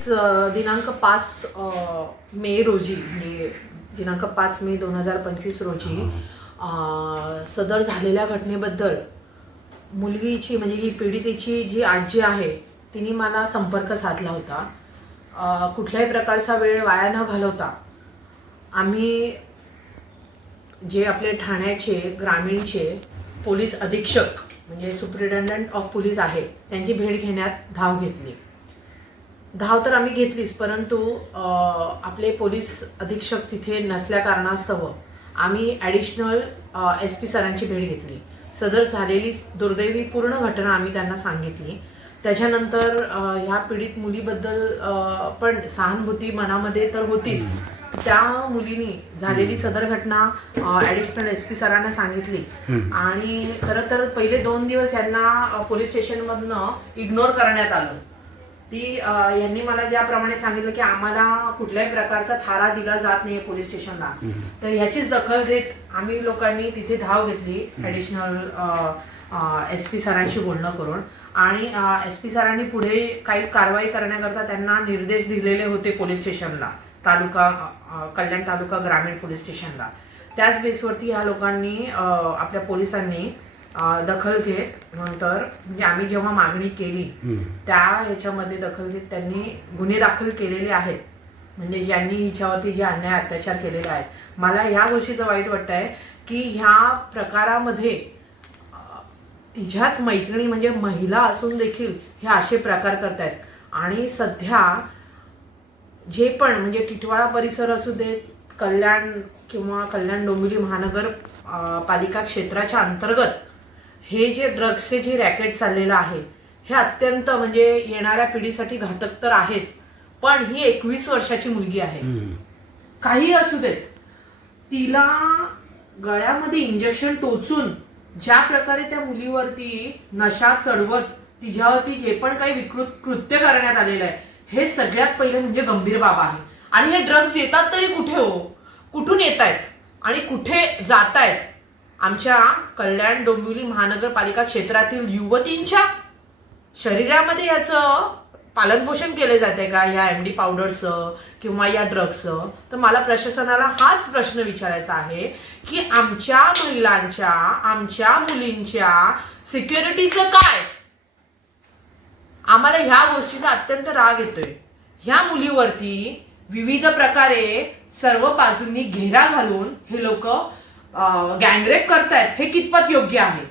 नुकतीच अ, दिनांक पाच मे रोजी म्हणजे दिनांक पाच मे दोन हजार पंचवीस रोजी सदर झालेल्या घटनेबद्दल मुलगीची म्हणजे ही पीडितेची जी आजी आहे तिने मला संपर्क साधला होता. कुठल्याही प्रकारचा वेळ वाया न घालवता आम्ही जे आपले ठाण्याचे ग्रामीणचे पोलीस अधीक्षक म्हणजे सुप्रिटेंडंट ऑफ पोलीस आहे त्यांची भेट घेण्यात धाव घेतली. धाव तर आम्ही घेतलीच परंतु आपले पोलीस अधीक्षक तिथे नसल्या कारणास्तव आम्ही ॲडिशनल एस पी सरांची भेट घेतली. सदर झालेली दुर्दैवी पूर्ण घटना आम्ही त्यांना सांगितली. त्याच्यानंतर ह्या पीडित मुलीबद्दल पण सहानुभूती मनामध्ये तर होतीच. त्या मुलीनी झालेली सदर घटना ॲडिशनल एस पी सरांना सांगितली. आणि खरं तर पहिले दोन दिवस यांना पोलीस स्टेशनमधनं इग्नोर करण्यात आलं. ती यांनी मला ज्याप्रमाणे सांगितलं की आम्हाला कुठल्याही प्रकारचा थारा दिला जात नाहीये पोलीस स्टेशनला. तर ह्याचीच दखल घेत आम्ही लोकांनी तिथे धाव घेतली ॲडिशनल एस पी सरांशी बोलणं करून. आणि एस पी सरांनी पुढे काही कारवाई करण्याकरता त्यांना निर्देश दिलेले होते पोलीस स्टेशनला तालुका कल्याण तालुका ग्रामीण पोलीस स्टेशनला. त्याच बेसवरती ह्या लोकांनी आपल्या पोलिसांनी दखल घेत. नंतर म्हणजे आम्ही जेव्हा मागणी केली त्या ह्याच्यामध्ये दखल घेत. त्यांनी गुन्हे दाखल केलेले आहेत. म्हणजे ज्यांनी हिच्यावरती जे अन्याय अत्याचार केलेले आहेत. मला या गोष्टीचं वाईट वाटत आहे की ह्या प्रकारामध्ये तिच्याच मैत्रिणी म्हणजे महिला असून देखील हे असे प्रकार करतायत. आणि सध्या जे पण म्हणजे टिटवाळा परिसर असू देत कल्याण किंवा कल्याण डोंबिवली महानगर पालिका क्षेत्राच्या अंतर्गत हे जे ड्रग्सचे जे रॅकेट चाललेलं आहे हे अत्यंत म्हणजे येणाऱ्या पिढीसाठी घातक तर आहेत पण ही एकवीस वर्षाची मुलगी आहे. काही असू देत तिला गळ्यामध्ये इंजेक्शन टोचून ज्या प्रकारे त्या मुलीवरती नशा चढवत तिच्यावरती जे पण काही विकृत कृत्य करण्यात आलेलं आहे हे सगळ्यात पहिले म्हणजे गंभीर बाब आहे. आणि हे ड्रग्ज येतात तरी कुठे हो? कुठून येत आहेत आणि कुठे जात आहेत आमच्या कल्याण डोंबिवली महानगरपालिका क्षेत्रातील युवतींच्या शरीरामध्ये याचं पालनपोषण केले जाते का? ह्या एम डी पावडरचं किंवा या ड्रग्सचं तर मला प्रशासनाला हाच प्रश्न विचारायचा आहे की आमच्या महिलांच्या आमच्या मुलींच्या सिक्युरिटीचं काय? आम्हाला ह्या गोष्टीचा अत्यंत राग येतोय. ह्या मुलीवरती विविध प्रकारे सर्व बाजूंनी घेरा घालून हे लोक गँगरेप करतायत हे कितपत योग्य आहे?